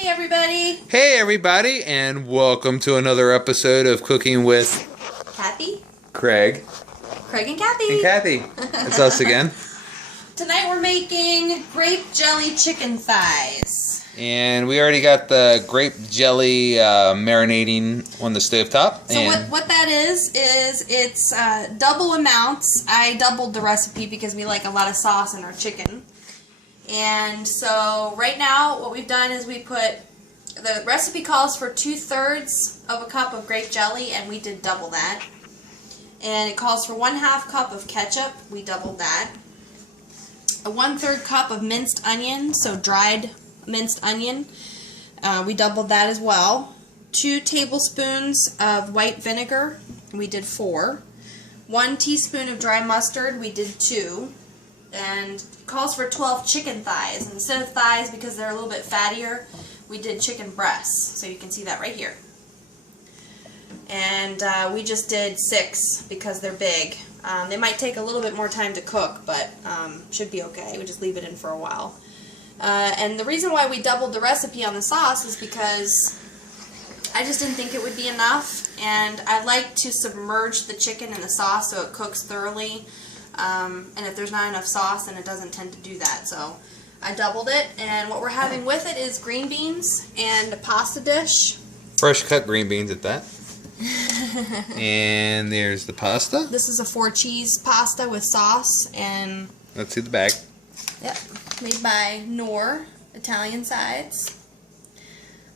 Hey everybody, and welcome to another episode of Cooking with Kathy, Craig, and Kathy. and Kathy. It's us again. Tonight we're making grape jelly chicken thighs. And we already got the grape jelly marinating on the stovetop. So what that is it's double amounts. I doubled the recipe because we like a lot of sauce in our chicken. And so right now what we've done is we put, the recipe calls for 2/3 of a cup of grape jelly, and we did double that. And it calls for 1/2 cup of ketchup, we doubled that. A 1/3 cup of minced onion, so dried minced onion, we doubled that as well. 2 tablespoons of white vinegar, we did 4. 1 teaspoon of dry mustard, we did 2. And calls for 12 chicken thighs. Instead of thighs, because they're a little bit fattier, we did chicken breasts. So you can see that right here. And we just did 6 because they're big. They might take a little bit more time to cook, but should be okay. We just leave it in for a while. And the reason why we doubled the recipe on the sauce is because I just didn't think it would be enough. And I like to submerge the chicken in the sauce so it cooks thoroughly. And if there's not enough sauce, then it doesn't tend to do that. So I doubled it, and what we're having with it is green beans and a pasta dish. Fresh cut green beans at that. And there's the pasta. This is a 4-cheese pasta with sauce, and Let's see the bag. yep, made by Knorr, Italian sides.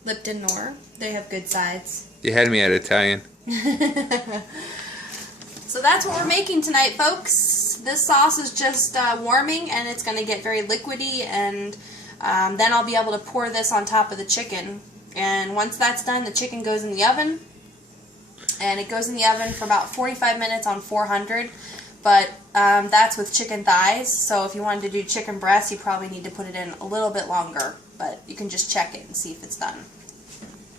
Lipton Knorr. They have good sides. You had me at Italian. So that's what we're making tonight, folks. This sauce is just warming, and it's going to get very liquidy, and then I'll be able to pour this on top of the chicken. And once that's done, the chicken goes in the oven, and it goes in the oven for about 45 minutes on 400. But that's with chicken thighs, so if you wanted to do chicken breasts, you probably need to put it in a little bit longer. But you can just check it and see if it's done.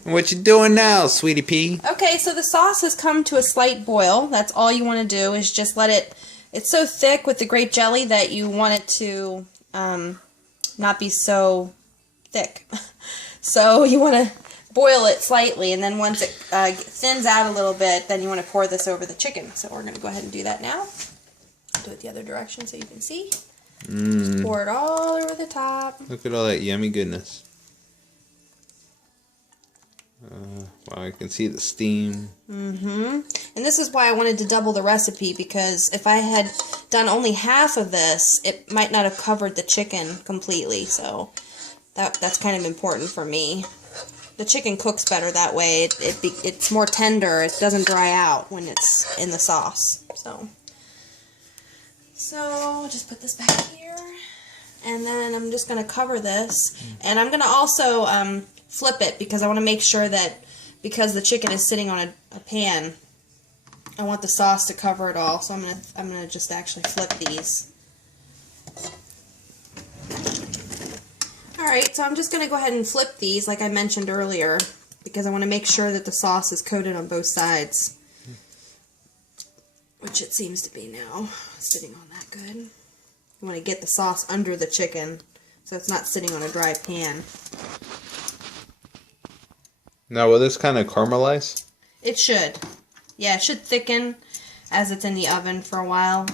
What you doing now, sweetie pea? Okay, so the sauce has come to a slight boil. That's all you want to do is just let it, it's so thick with the grape jelly that you want it to not be so thick. So you want to boil it slightly, and then once it thins out a little bit, then you want to pour this over the chicken. So we're going to go ahead and do that now. Do it the other direction so you can see. Just pour it all over the top. Look at all that yummy goodness. Wow, I can see the steam. And this is why I wanted to double the recipe, because if I had done only half of this, it might not have covered the chicken completely. So that's kind of important for me. The chicken cooks better that way. It's more tender. It doesn't dry out when it's in the sauce. So I'll just put this back here, and then I'm just going to cover this, and I'm going to also flip it, because I want to make sure that, because the chicken is sitting on a pan, I want the sauce to cover it all. So I'm gonna just actually flip these. Alright, so I'm just gonna go ahead and flip these like I mentioned earlier, because I want to make sure that the sauce is coated on both sides, which it seems to be now, sitting on that good. You want to get the sauce under the chicken so it's not sitting on a dry pan. Now, will this kind of caramelize? It should. Yeah, it should thicken as it's in the oven for a while.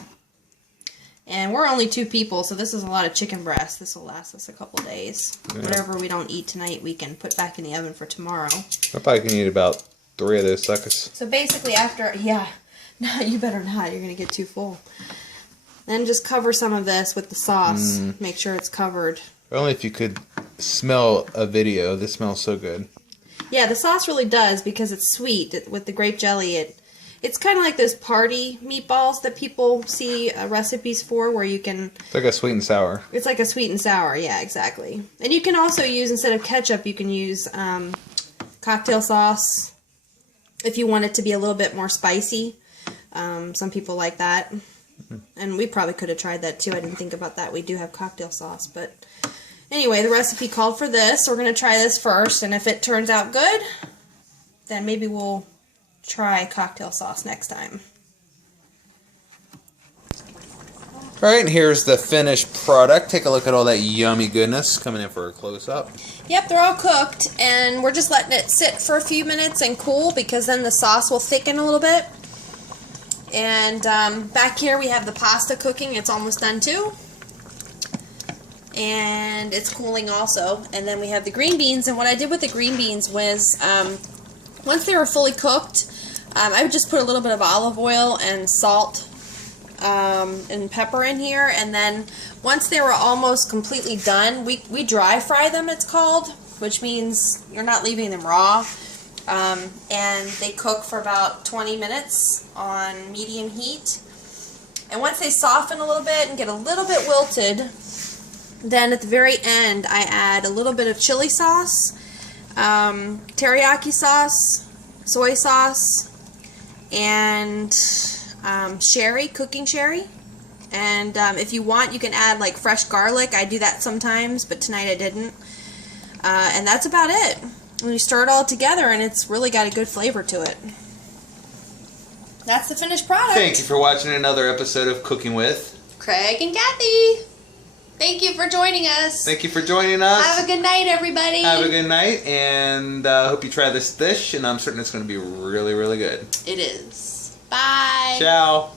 And we're only 2 people, so this is a lot of chicken breast. This will last us a couple days. Yeah. Whatever we don't eat tonight, we can put back in the oven for tomorrow. I probably can eat about 3 of those suckers. So basically after, yeah, no, you better not. You're going to get too full. Then just cover some of this with the sauce. Make sure it's covered. Only if you could smell a video. This smells so good. Yeah, the sauce really does, because it's sweet. With the grape jelly, it's kind of like those party meatballs that people see recipes for, where you can... It's like a sweet and sour. It's like a sweet and sour, yeah, exactly. And you can also use, instead of ketchup, you can use cocktail sauce if you want it to be a little bit more spicy. Some people like that. And we probably could have tried that too. I didn't think about that. We do have cocktail sauce, but... Anyway, the recipe called for this. We're going to try this first, and if it turns out good, then maybe we'll try cocktail sauce next time. Alright, and here's the finished product. Take a look at all that yummy goodness coming in for a close-up. Yep, they're all cooked, and we're just letting it sit for a few minutes and cool because then the sauce will thicken a little bit. And back here we have the pasta cooking. It's almost done too. And it's cooling also. And then we have the green beans, and what I did with the green beans was once they were fully cooked, I would just put a little bit of olive oil and salt and pepper in here, and then once they were almost completely done, we dry fry them, it's called, which means you're not leaving them raw, and they cook for about 20 minutes on medium heat. And once they soften a little bit and get a little bit wilted, then at the very end I add a little bit of chili sauce, teriyaki sauce, soy sauce, and sherry, cooking sherry. And if you want, you can add like fresh garlic. I do that sometimes, but tonight I didn't. And that's about it. And you stir it all together, and it's really got a good flavor to it. That's the finished product. Thank you for watching another episode of Cooking with Craig and Kathy. Thank you for joining us. Thank you for joining us. Have a good night, everybody. Have a good night, and hope you try this dish, and I'm certain it's going to be really, really good. It is. Bye. Ciao.